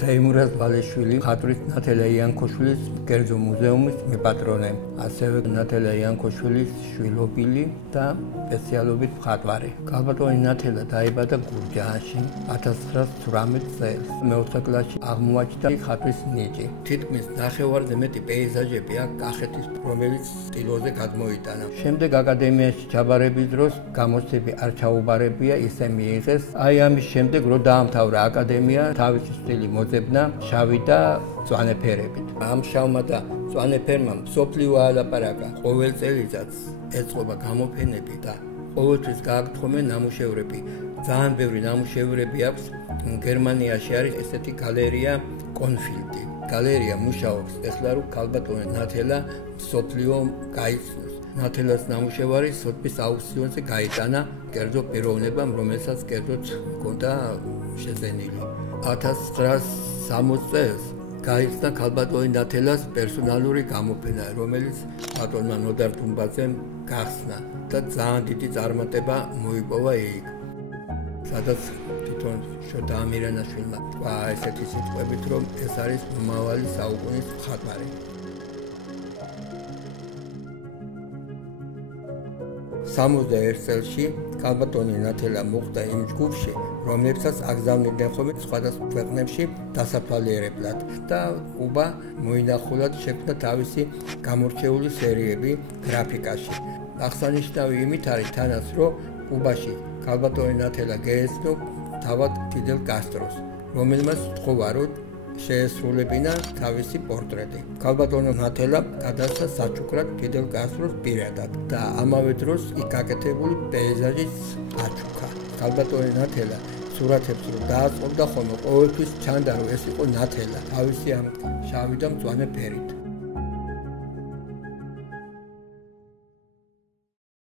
თეიმურაზ ვალეშვილი მხატვრის ნათელა იანქოშვილის კერძო მუზეუმის მეპატრონე, ასევე ნათელა იანქოშვილის შვილობილი და სპეციალობით მხატვარი. კალბატონი ნათელა დაიბადა გურჯაანში 1918 წელს. მეოთხე კლასში აღმოაჩნდა ხატვის ნიჭი. თითქმის ნახევარზე მეტი პეიზაჟები აქვს კახეთის, რომელიც სტილოზე გადმოიტანა. შემდეგ აკადემიაში ჩაბარების დროს გამოცდები არ ჩაუბარებია, ისე მიიღეს. აი ამის შემდეგ რო დაამთავრა აკადემია, თავისი სტილი მოძებნა შავი და მწვანე ფერებით. ამ შავმა და მწვანე ფერმა მსოფლიო აალაპარაკა. ყოველ წელიწადს ეწყობა გამოფენები და ყოველთვის გააგთხოვენ ნამუშევრები. ძალიან ბევრი ნამუშევრები აქვს. გერმანიაში არის ესეთი გალერეა კონფილდი. გალერეა მუშაობს ეხლა რო კალბატონი ნათელა მსოფლიო გაიცნოს. ნათელას ნამუშევარი სოთბის აუქციონზე გაიტანა კერძო პიროვნებამ, რომელსაც კერძოდ ჰქონდა შეძენილი. 1960 წელს გაიხსნა კალბატონი ნათელას პერსონალური გამოფენა, რომელიც ბატონმა ნოდარ თუმბაძემ გახსნა და ძალიან დიდი წარმატება მოიპოვა იქ. სადაც თვითონ შოთა ამირანაშვილმა თქვა ესეთი სიტყვებით, რომ ეს არის მომავალი საუკუნის მხატვარი. 61 წელში კალბატონი ნათელა მოხვდა იმ ჯგუფში, რომლებსაც აგზავნიდნენ ხოლმე სხვადასხვა ქვეყნებში დასაფლავიერებლად და კუბა მოინახულად შექმნა თავისი გამორჩეული სერიები გრაფიკაში. აღსანიშნავი იმით არის თანაც, რომ კუბაში კალბატონი ნათელა გაეცნო თავად ფიდელ კასტროს, რომელმაც სთხოვა, რომ შეესრულებინა თავისი პორტრეტი. კალბატონი ნათელა გადასცა საჩუქრად ფიდელ კასტროს პირადად და ამავე დროს იქ გაკეთებული პეიზაჟის აჩუქა. კალბატონი ნათელა სურათებს რომ დააწყობდა ხოლმე ყოველთვის ჩანდა, რომ ეს იყო ნათელა თავისი ამ შავი და მწვანე ფერით.